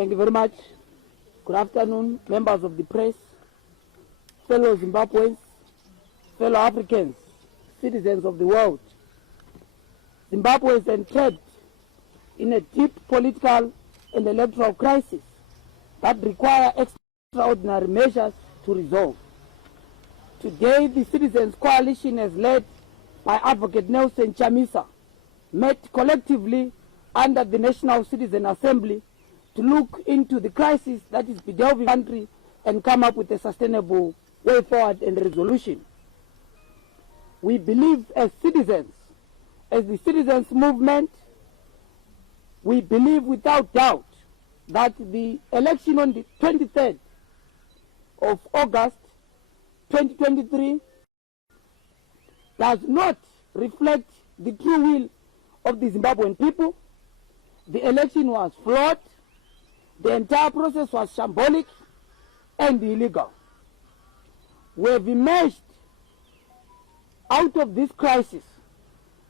Thank you very much. Good afternoon, members of the press, fellow Zimbabweans, fellow Africans, citizens of the world. Zimbabwe is entrapped in a deep political and electoral crisis that require extraordinary measures to resolve. Today, the Citizens Coalition, as led by Advocate Nelson Chamisa, met collectively under the National Citizen Assembly to look into the crisis that is bedeviling the country and come up with a sustainable way forward and resolution. We believe as citizens, as the citizens movement, we believe without doubt that the election on the 23rd of August 2023 does not reflect the true will of the Zimbabwean people. The election was flawed, the entire process was shambolic and illegal. We have emerged out of this crisis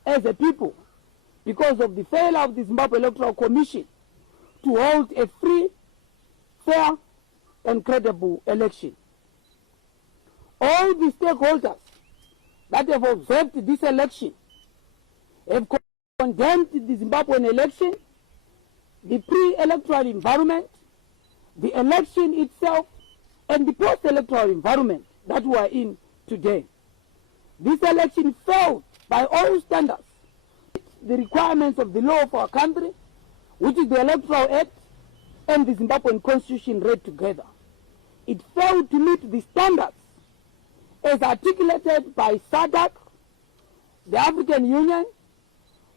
as a people because of the failure of the Zimbabwe Electoral Commission to hold a free, fair and credible election. All the stakeholders that have observed this election have condemned the Zimbabwean election, the pre-electoral environment, the election itself, and the post-electoral environment that we are in today. This election failed by all standards, the requirements of the law of our country, which is the Electoral Act and the Zimbabwean Constitution read together. It failed to meet the standards as articulated by SADC, the African Union,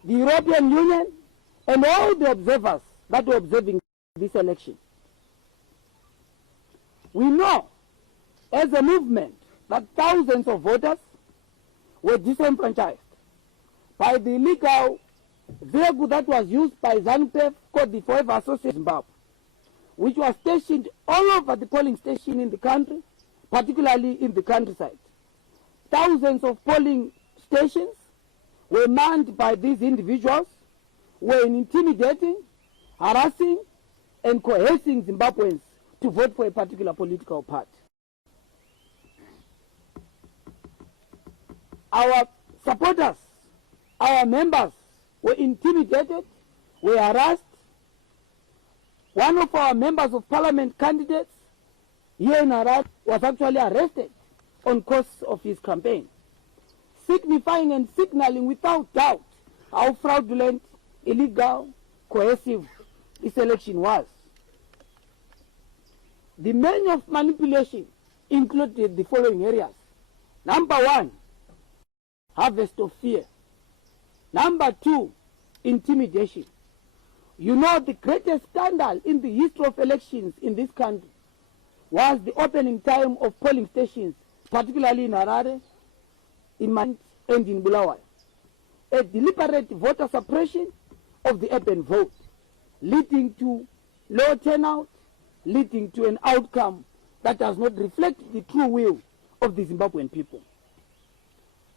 the European Union, and all the observers that were observing this election. We know as a movement that thousands of voters were disenfranchised by the illegal vehicle that was used by ZANU-PF called the Forever Association Zimbabwe, which was stationed all over the polling station in the country, particularly in the countryside. Thousands of polling stations were manned by these individuals, were intimidating, harassing, and coercing Zimbabweans to vote for a particular political party. Our supporters, our members were intimidated, were harassed. One of our members of parliament candidates here in Harare was actually arrested on course of his campaign, signifying and signaling without doubt how fraudulent, illegal, coercive this election was. The means of manipulation included the following areas. Number one, harvest of fear. Number two, intimidation. You know, the greatest scandal in the history of elections in this country was the opening time of polling stations, particularly in Harare, in Mand, and in Bulawayo. A deliberate voter suppression of the urban vote, leading to low turnout, leading to an outcome that does not reflect the true will of the Zimbabwean people.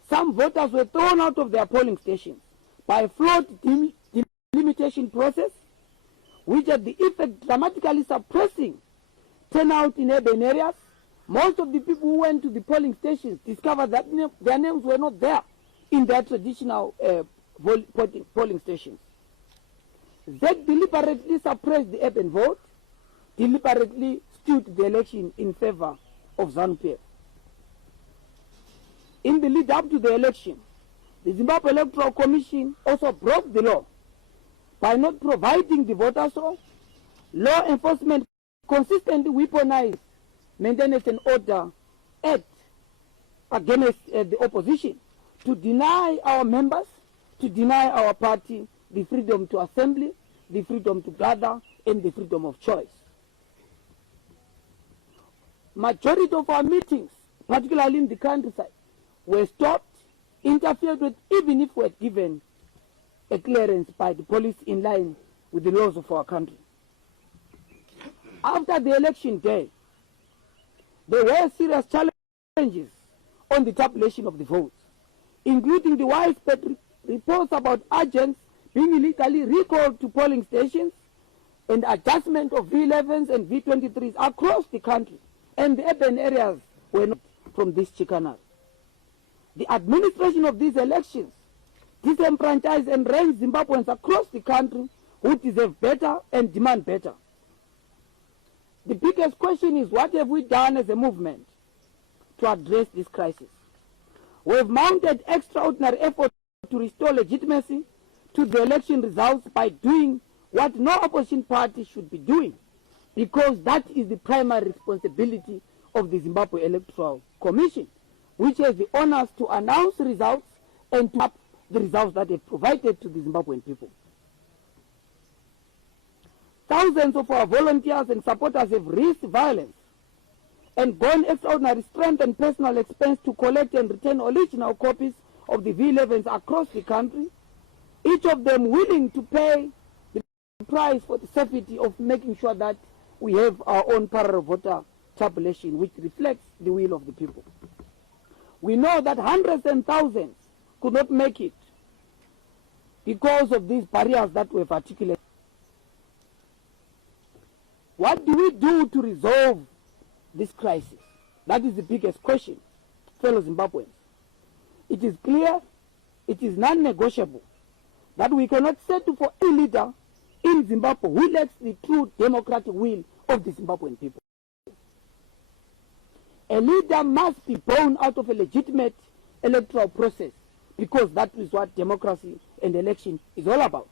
Some voters were thrown out of their polling stations by a flawed delimitation process, which had the effect dramatically suppressing turnout in urban areas. Most of the people who went to the polling stations discovered that their names were not there in their traditional polling stations. That deliberately suppressed the urban vote, deliberately skewed the election in favor of ZANU-PF. In the lead up to the election, the Zimbabwe Electoral Commission also broke the law by not providing the voters roll. Law enforcement consistently weaponized Maintenance and Order Act against the opposition to deny our members, to deny our party the freedom to assembly, the freedom to gather, and the freedom of choice. Majority of our meetings, particularly in the countryside, were stopped, interfered with, even if we were given a clearance by the police in line with the laws of our country. After the election day, there were serious challenges on the tabulation of the votes, including the widespread reports about agents being illegally recalled to polling stations and adjustment of V11s and V23s across the country, and the urban areas were not from this chicanery. The administration of these elections disenfranchised and raised Zimbabweans across the country who deserve better and demand better. The biggest question is, what have we done as a movement to address this crisis? We have mounted extraordinary efforts to restore legitimacy to the election results by doing what no opposition party should be doing, because that is the primary responsibility of the Zimbabwe Electoral Commission, which has the honors to announce results and to up the results that they've provided to the Zimbabwean people. Thousands of our volunteers and supporters have risked violence and gone extraordinary strength and personal expense to collect and return original copies of the V11s across the country, each of them willing to pay the price for the safety of making sure that we have our own parallel voter tabulation, which reflects the will of the people. We know that hundreds and thousands could not make it because of these barriers that we have articulated. What do we do to resolve this crisis? That is the biggest question, fellow Zimbabweans. It is clear, it is non-negotiable, that we cannot settle for a leader in Zimbabwe who lacks the true democratic will of the Zimbabwean people. A leader must be born out of a legitimate electoral process, because that is what democracy and election is all about.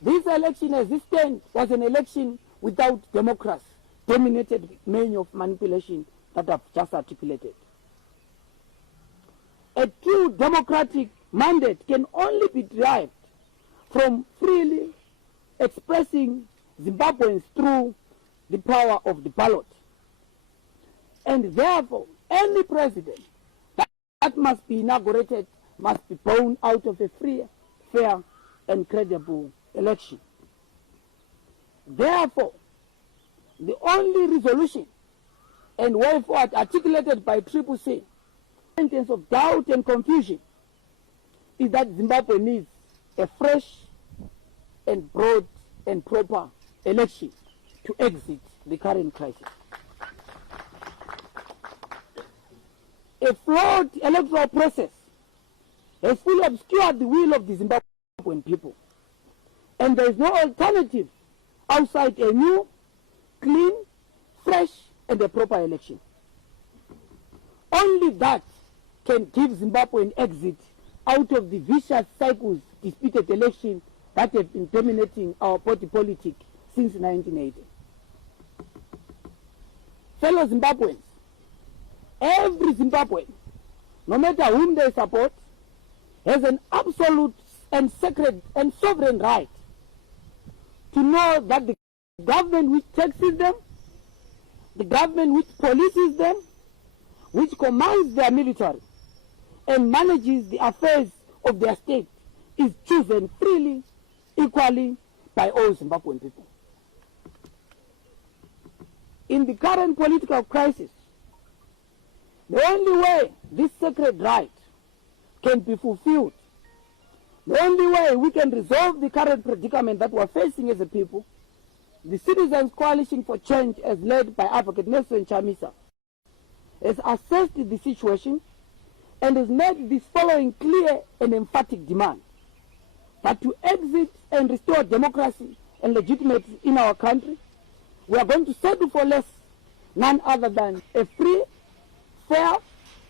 This election as it stands was an election without democracy, dominated with many of manipulation that I've just articulated. A true democratic mandate can only be derived from freely expressing Zimbabweans through the power of the ballot. And therefore, any president that must be inaugurated must be born out of a free, fair, and credible election. Therefore, the only resolution and way forward articulated by CCC, sentence of doubt and confusion, is that Zimbabwe needs a fresh and broad and proper election to exit the current crisis. A flawed electoral process has fully obscured the will of the Zimbabwean people, and there is no alternative outside a new, clean, fresh, and a proper election. Only that can give Zimbabwe an exit out of the vicious cycles, disputed elections that have been dominating our party politic since 1980. Fellow Zimbabweans, every Zimbabwean, no matter whom they support, has an absolute and sacred and sovereign right to know that the government which taxes them, the government which polices them, which commands their military and manages the affairs of their state, is chosen freely, equally by all Zimbabwean people. In the current political crisis, the only way this sacred right can be fulfilled, the only way we can resolve the current predicament that we're facing as a people, the Citizens Coalition for Change, as led by Advocate Nelson Chamisa, has assessed the situation and has made this following clear and emphatic demand: that to exit and restore democracy and legitimacy in our country, we are going to settle for less, none other than a free, fair,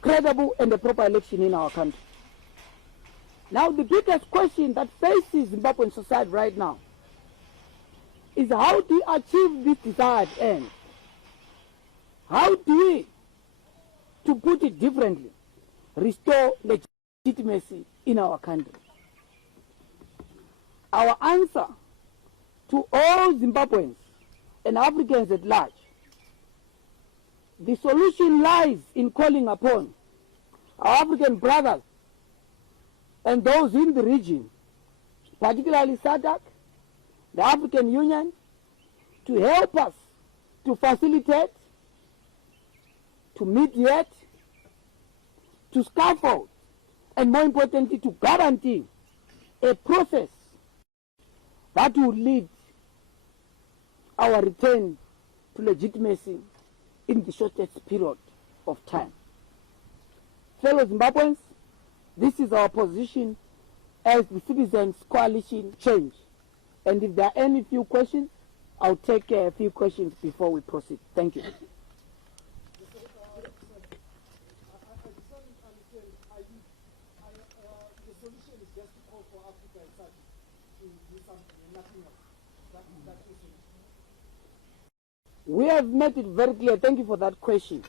credible, and a proper election in our country. Now, the biggest question that faces Zimbabwean society right now is, how do we achieve this desired end? How do we, to put it differently, restore legitimacy in our country? Our answer to all Zimbabweans and Africans at large, the solution lies in calling upon our African brothers and those in the region, particularly SADC, the African Union, to help us to facilitate, to mediate, to scaffold, and more importantly, to guarantee a process that will lead our return to legitimacy in the shortest period of time. Fellow Zimbabweans, this is our position as the Citizens Coalition Change. And if there are any few questions, I'll take a few questions before we proceed. Thank you. The solution is just to call for Africa and such to do something and nothing else. That is it. We have made it very clear, thank you for that question,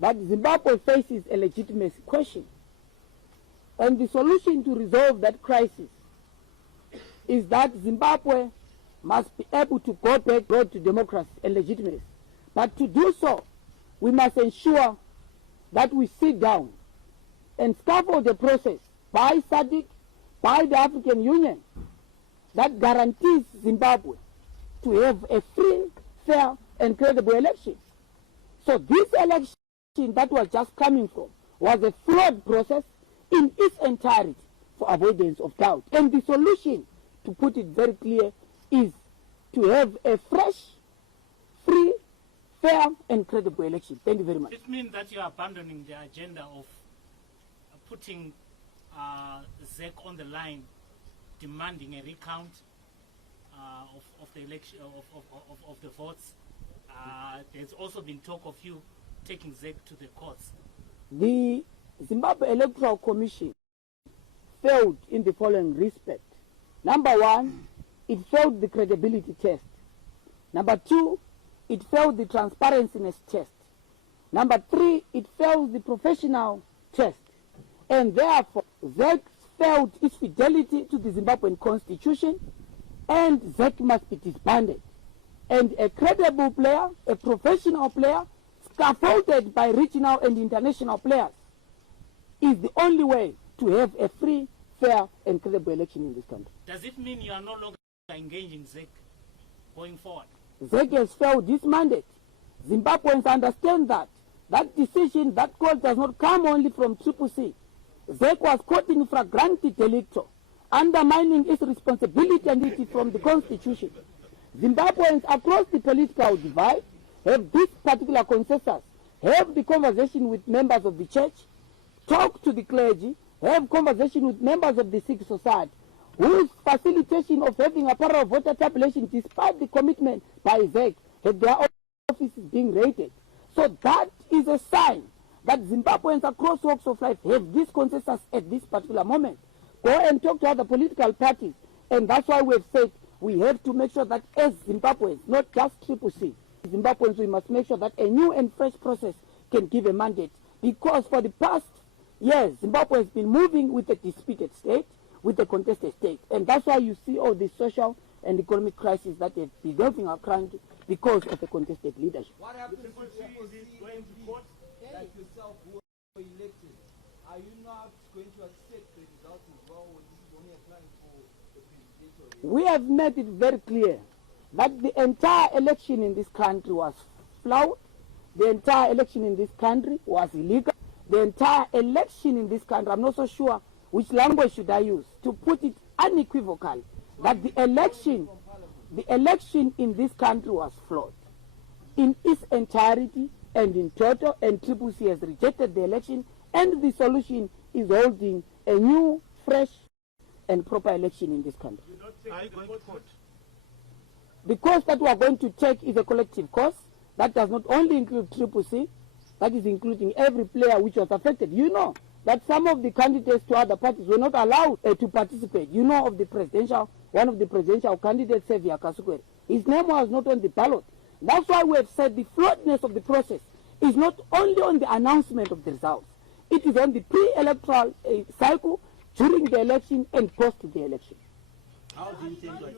that Zimbabwe faces a legitimacy question. And the solution to resolve that crisis is that Zimbabwe must be able to go back road to democracy and legitimacy. But to do so, we must ensure that we sit down and scaffold the process by SADC, by the African Union, that guarantees Zimbabwe to have a free, fair, and credible election. So this election that was just coming from was a flawed process in its entirety for avoidance of doubt. And the solution, to put it very clear, is to have a fresh, free, fair, and credible election. Thank you very much. It means that you are abandoning the agenda of putting ZEC on the line, demanding a recount of the election of the votes. There's also been talk of you taking ZEC to the courts. The Zimbabwe Electoral Commission failed in the following respect. Number one, it failed the credibility test. Number two, it failed the transparency test. Number three, it failed the professional test. And therefore, ZEC failed its fidelity to the Zimbabwean constitution, and ZEC must be disbanded. And a credible player, a professional player, scaffolded by regional and international players, is the only way to have a free, fair, and credible election in this country. Does it mean you are no longer engaging ZEC going forward? ZEC has failed this mandate. Zimbabweans understand that. That decision, that call does not come only from CCC. ZEC was caught in flagrante delicto, undermining its responsibility and duty from the Constitution. Zimbabweans across the political divide have this particular consensus, have the conversation with members of the church, talk to the clergy, have conversation with members of the civil society, whose facilitation of having a parallel voter tabulation, despite the commitment by ZEC, have their offices being raided. So that is a sign that Zimbabweans across walks of life have this consensus at this particular moment. Go and talk to other political parties, and that's why we have said we have to make sure that as Zimbabweans, not just CCC, Zimbabweans, we must make sure that a new and fresh process can give a mandate. Because for the past years, Zimbabwe has been moving with a disputed state, with a contested state. And that's why you see all the social and economic crises that have been developing our country because of a contested leadership. What happens to going to court like yourself who were elected? Are you not going to accept the results as well, or this is only applying for the presidential? We have made it very clear that the entire election in this country was flawed. The entire election in this country was illegal. The entire election in this country, I'm not so sure which language should I use to put it unequivocally, that the election in this country was flawed in its entirety and in total, and CCC has rejected the election, and the solution is holding a new, fresh, and proper election in this country. Are you going to court? The course that we are going to take is a collective course that does not only include CCC, that is including every player which was affected. You know that some of the candidates to other parties were not allowed to participate. You know of the presidential, one of the presidential candidates, Xavier Kasukwere. His name was not on the ballot. That's why we have said the flawedness of the process is not only on the announcement of the results. It is on the pre-electoral cycle, during the election, and post the election. How do you think that?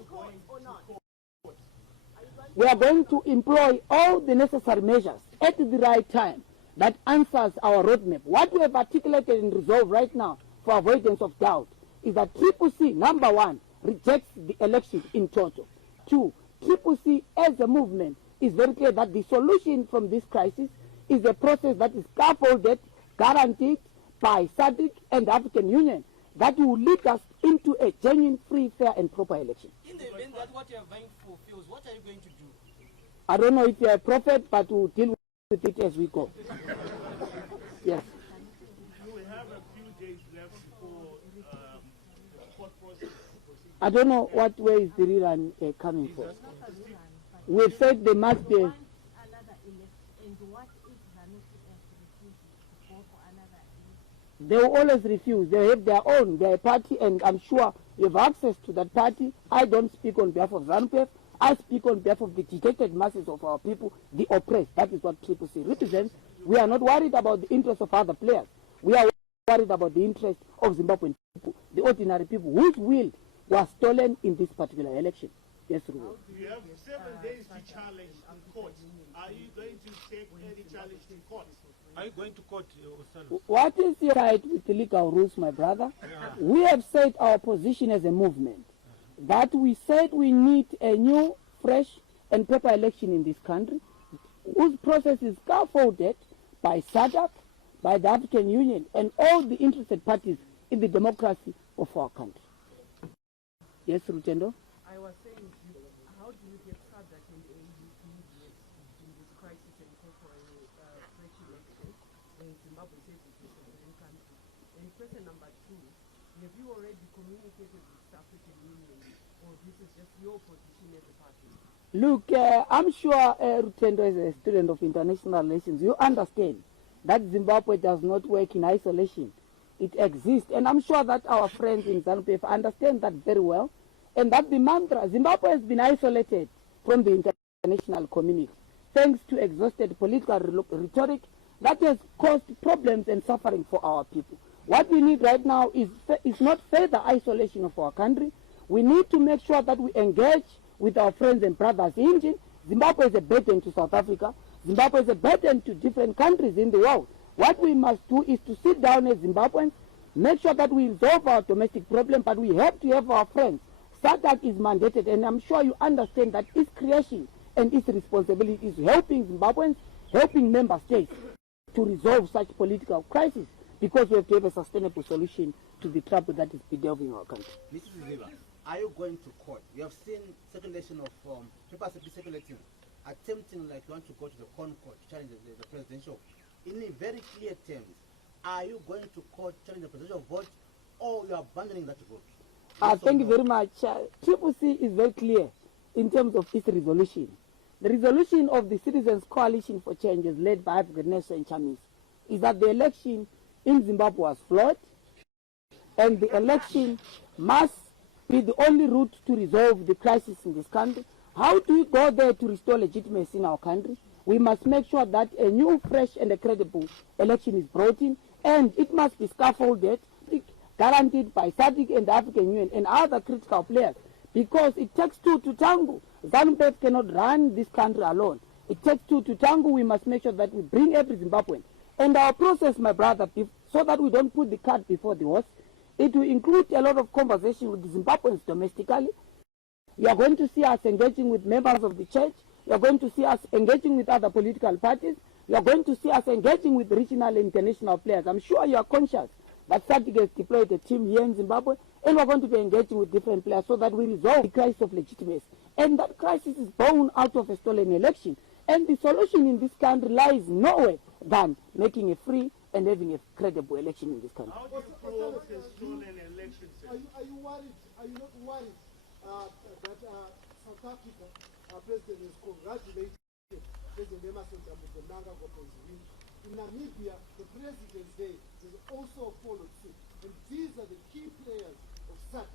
We are going to employ all the necessary measures at the right time that answers our roadmap. What we have articulated and resolved right now for avoidance of doubt is that CCC, number one, rejects the election in total. Two, CCC as a movement is very clear that the solution from this crisis is a process that is scaffolded, guaranteed by SADC and the African Union, that will lead us into a genuine, free, fair, and proper election. In the event that what you are vying for fails, What are you going to do? I don't know if you're a prophet, but we'll deal with it as we go. Yes. You will have a few days left before the court process. I don't know what way is the rerun coming from. We've said there must be. Another election, and what if Zanupi refuses to go for another election? They will always refuse. They have their own, their party, and I'm sure you have access to that party. I don't speak on behalf of ZANU-PF. I speak on behalf of the dejected masses of our people, the oppressed. That is what CCC represents. We are not worried about the interests of other players. We are worried about the interests of Zimbabwean people, the ordinary people whose will was stolen in this particular election. Yes, Ruben. You have 7 days to challenge in court. Are you going to take any challenge in court? Are you going to court, Ostallos? What is your right with the legal rules, my brother? We have said our position as a movement, that we said we need a new, fresh, and proper election in this country, whose process is scaffolded by SADC, by the African Union, and all the interested parties in the democracy of our country. Yes, Rutendo? I was saying, how do you get SADC and AU in this crisis and call for a fresh election when Zimbabwe says it's a sovereign country? And question number 2, have you already communicated with the African Union, or this is just your position as a party? Look, I'm sure Rutendo, as a student of international relations, you understand that Zimbabwe does not work in isolation. It exists, and I'm sure that our friends in ZANU-PF understand that very well, and that the mantra, Zimbabwe has been isolated from the international community, thanks to exhausted political rhetoric that has caused problems and suffering for our people. What we need right now is not further isolation of our country. We need to make sure that we engage with our friends and brothers in Zimbabwe is a burden to South Africa. Zimbabwe is a burden to different countries in the world. What we must do is to sit down as Zimbabweans, make sure that we resolve our domestic problem, but we have to have our friends. SADC is mandated, and I'm sure you understand that its creation and its responsibility is helping Zimbabweans, helping member states to resolve such political crisis, because we have to have a sustainable solution to the trouble that is bedeviling our country. Mrs. Ziziba, are you going to court? We have seen circulation of papers circulating, attempting like you want to go to the Concord to challenge the presidential. In very clear terms, are you going to court challenge the presidential vote, or you are abandoning that vote? Thank you very much. CCC is very clear in terms of its resolution. The resolution of the Citizens Coalition for Changes, led by African Nation and Chamis, is that the election in Zimbabwe was flawed, and the election must be the only route to resolve the crisis in this country. How do we go there to restore legitimacy in our country? We must make sure that a new, fresh, and a credible election is brought in, and it must be scaffolded, guaranteed by SADC and the African Union and other critical players, because it takes two to tango. ZANU-PF cannot run this country alone. It takes two to tango. We must make sure that we bring every Zimbabwean. And our process, my brother, so that we don't put the cart before the horse, it will include a lot of conversation with the Zimbabweans domestically. You are going to see us engaging with members of the church. You are going to see us engaging with other political parties. You are going to see us engaging with regional and international players. I'm sure you are conscious that SADC has deployed a team here in Zimbabwe, and we're going to be engaging with different players so that we resolve the crisis of legitimacy. And that crisis is born out of a stolen election. And the solution in this country lies nowhere than making a free and having a credible election in this country. How do you prove the stolen election? Are you worried? Are you not worried that South Africa President has congratulated President Emmerson Mnangagwa for his win? In Namibia, the President's Day has also followed suit. And these are the key players of SADC.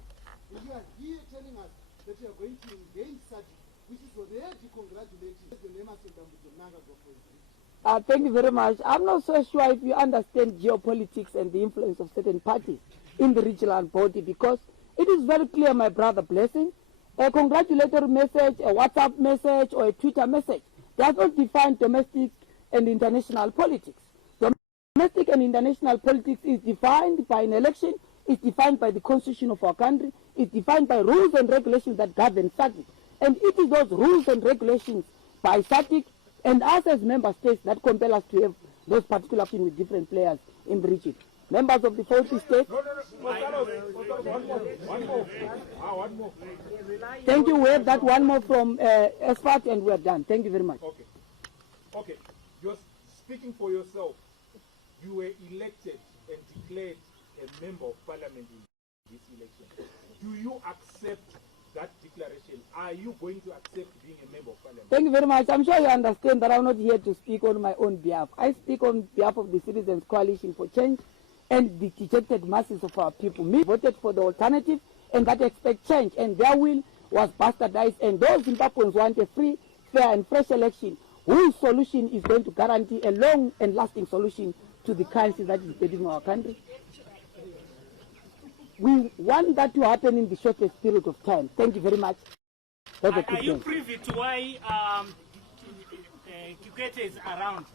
And you are here telling us that you are going to engage SADC, which is already congratulating President Emmerson Mnangagwa for his win. Thank you very much. I'm not so sure if you understand geopolitics and the influence of certain parties in the regional body, because it is very clear, my brother Blessing, a congratulatory message, a WhatsApp message, or a Twitter message does not define domestic and international politics. Domestic and international politics is defined by an election, is defined by the constitution of our country, is defined by rules and regulations that govern SADC. And it is those rules and regulations by SADC and us as member states that compel us to have those particular things with different players in the region. members of the fourth estate. One more. Thank you. We have that one more from Esfat, and we are done. Thank you very much. Okay. You're speaking for yourself. You were elected and declared a member of parliament in this election. Do you accept that declaration? Are you going to accept being a member of parliament? Thank you very much. I'm sure you understand that I'm not here to speak on my own behalf. I speak on behalf of the Citizens Coalition for Change and the dejected masses of our people. Me voted for the alternative and that expect change, and their will was bastardized, and those Zimbabweans want a free, fair and fresh election whose solution is going to guarantee a long and lasting solution to the crisis that is facing our country. We want that to happen in the shortest period of time. Thank you very much. Are you privy to why Kikwete is around?